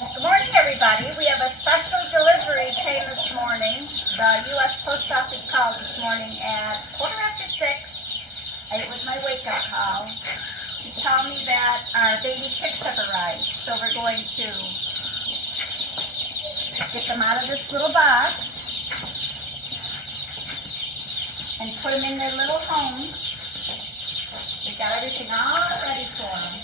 Good morning, everybody. We have a special delivery came this morning. The U.S. Post Office called this morning at 6:15. It was my wake-up call to tell me that our baby chicks have arrived. So we're going to get them out of this little box and put them in their little homes. We got everything all ready for them.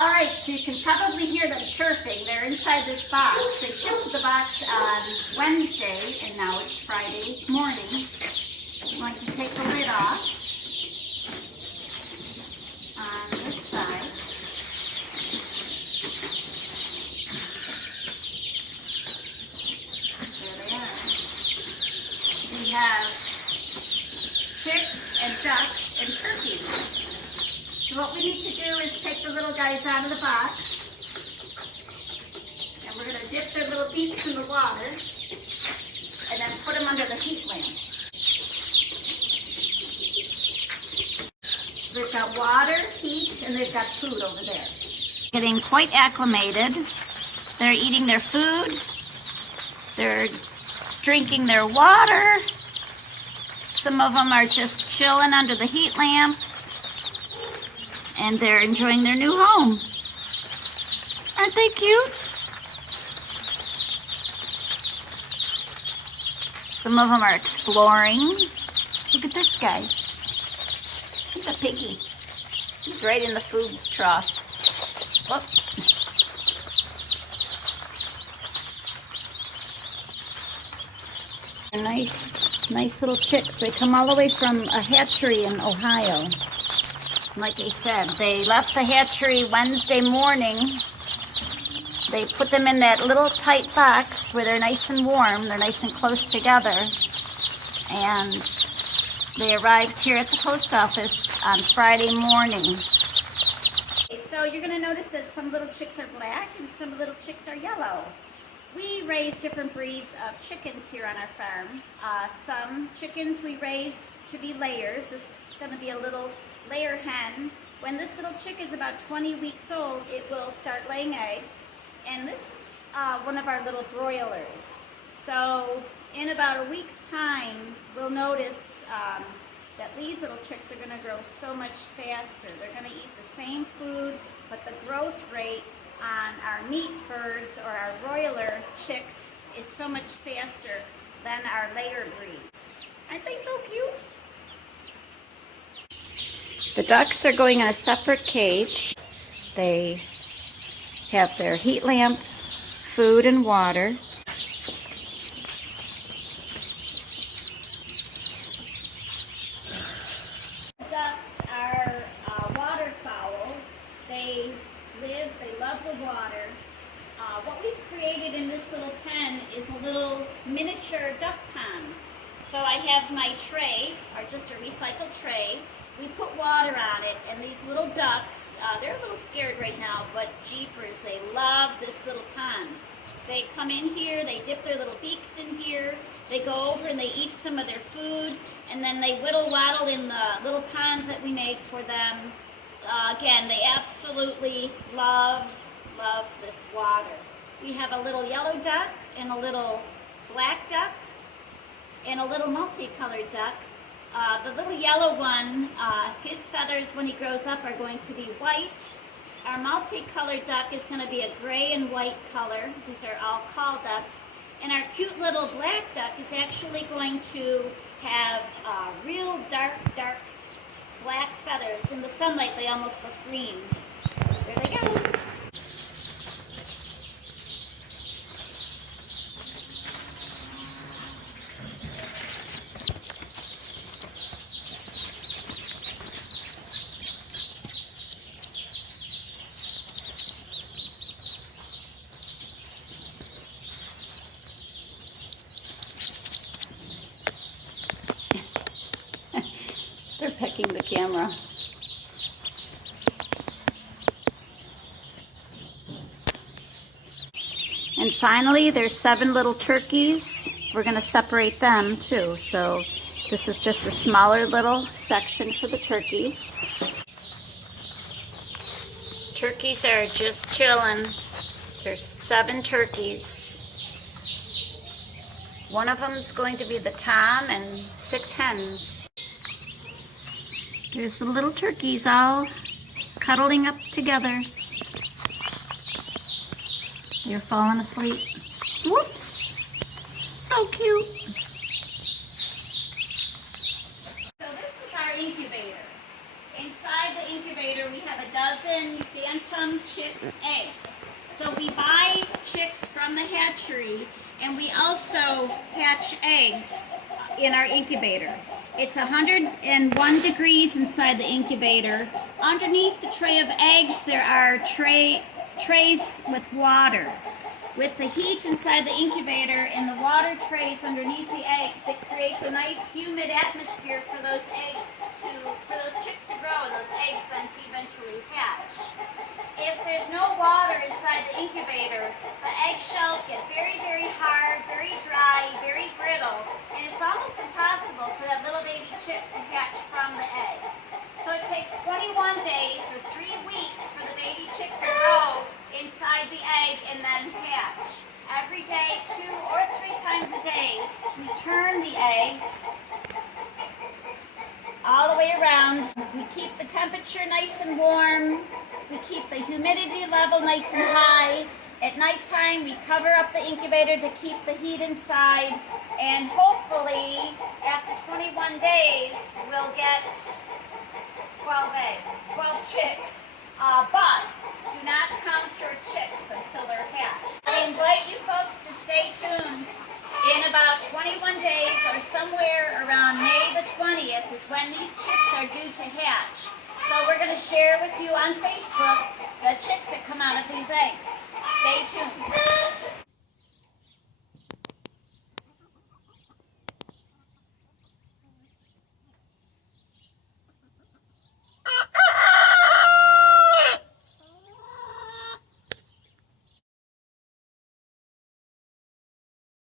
All right, so you can probably hear them chirping. They're inside this box. They shipped the box on Wednesday, and now it's Friday morning. I'm going to take the lid off on this side. There they are. We have chicks and ducks and turkeys. So what we need to do is take the little guys out of the box, and we're going to dip their little beaks in the water, and then put them under the heat lamp. So they've got water, heat, and they've got food over there. Getting quite acclimated. They're eating their food. They're drinking their water. Some of them are just chilling under the heat lamp. And they're enjoying their new home. Aren't they cute? Some of them are exploring. Look at this guy. He's a piggy. He's right in the food trough. Whoop. They're nice little chicks. They come all the way from a hatchery in Ohio. Like I said, they left the hatchery Wednesday morning. They put them in that little tight box where they're nice and warm. They're nice and close together. And they arrived here at the post office on Friday morning. So you're going to notice that some little chicks are black and some little chicks are yellow. We raise different breeds of chickens here on our farm. Some chickens we raise to be layers. This is going to be a little layer hen. When this little chick is about 20 weeks old, it will start laying eggs, and this is one of our little broilers. So in about a week's time, we'll notice that these little chicks are going to grow so much faster. They're going to eat the same food, but the growth rate on our meat birds or our broiler chicks is so much faster than our layer breed. Aren't they so cute? The ducks are going in a separate cage. They have their heat lamp, food, and water. Ducks are waterfowl. They love the water. What we've created in this little pen is a little miniature duck pond. So I have my tray, or just a recycled tray. We put water on it, and these little ducks, they're a little scared right now, but jeepers, they love this little pond. They come in here, they dip their little beaks in here, they go over and they eat some of their food, and then they whittle waddle in the little pond that we made for them. Again, they absolutely love this water. We have a little yellow duck and a little black duck and a little multicolored duck. The little yellow one, his feathers when he grows up are going to be white. Our multicolored duck is going to be a gray and white color. These are all call ducks. And our cute little black duck is actually going to have real dark black feathers. In the sunlight they almost look green. There they go. They're pecking the camera. And finally, there's 7 little turkeys. We're going to separate them too. So this is just a smaller little section for the turkeys. Turkeys are just chilling. There's 7 turkeys. One of them is going to be the tom and 6 hens. There's the little turkeys all cuddling up together. They're falling asleep. Whoops! So cute. So this is our incubator. Inside the incubator we have a dozen phantom chick eggs. So we buy chicks from the hatchery and we also hatch eggs in our incubator. It's 101 degrees inside the incubator. Underneath the tray of eggs there are trays with water. With the heat inside the incubator and the water trays underneath the eggs, it creates a nice humid atmosphere for those chicks to grow and those eggs then to eventually hatch. If there's no water inside the incubator, the eggshells get very, very hard, very dry, very brittle, and it's almost impossible for that little baby chick to hatch from the egg. So it takes 21 days or 3 weeks for the baby chick to grow inside the egg and then hatch. Every day, 2 or 3 times a day, we turn the eggs all the way around. We keep the temperature nice and warm. We keep the humidity level nice and high. At nighttime, we cover up the incubator to keep the heat inside. And hopefully, after 21 days, we'll get 12 chicks. But do not count your chicks until they're hatched. I invite you folks to stay tuned. In about 21 days or somewhere around May the 20th is when these chicks are due to hatch. So we're going to share with you on Facebook the chicks that come out of these eggs. Stay tuned.